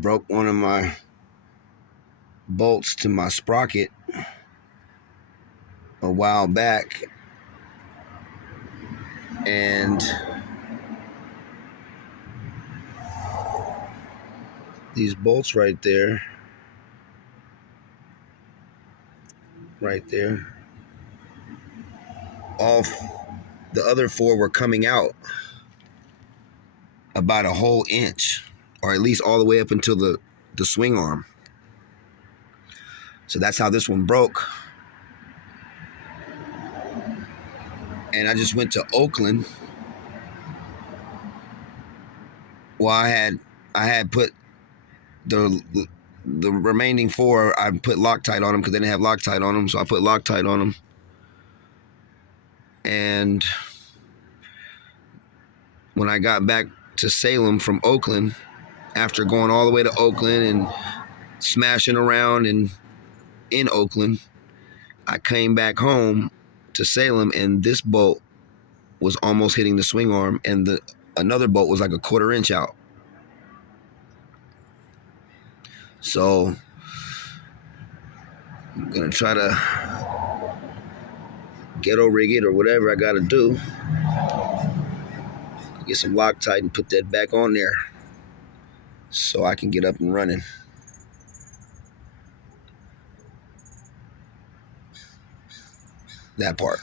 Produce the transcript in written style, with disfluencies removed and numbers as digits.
broke one of my bolts to my sprocket a while back, and these bolts right there, all the other four were coming out about a whole inch, or at least all the way up until the swing arm. So that's how this one broke. And I just went to Oakland. Well, I had put the remaining four, I put Loctite on them because they didn't have Loctite on them, so I put Loctite on them. And when I got back to Salem from Oakland, after going all the way to Oakland and smashing around in Oakland, I came back home to Salem, and this bolt was almost hitting the swing arm, and another bolt was like a 1/4 inch out. So I'm gonna try to ghetto rig it or whatever I gotta do. Get some Loctite and put that back on there so I can get up and running. That part.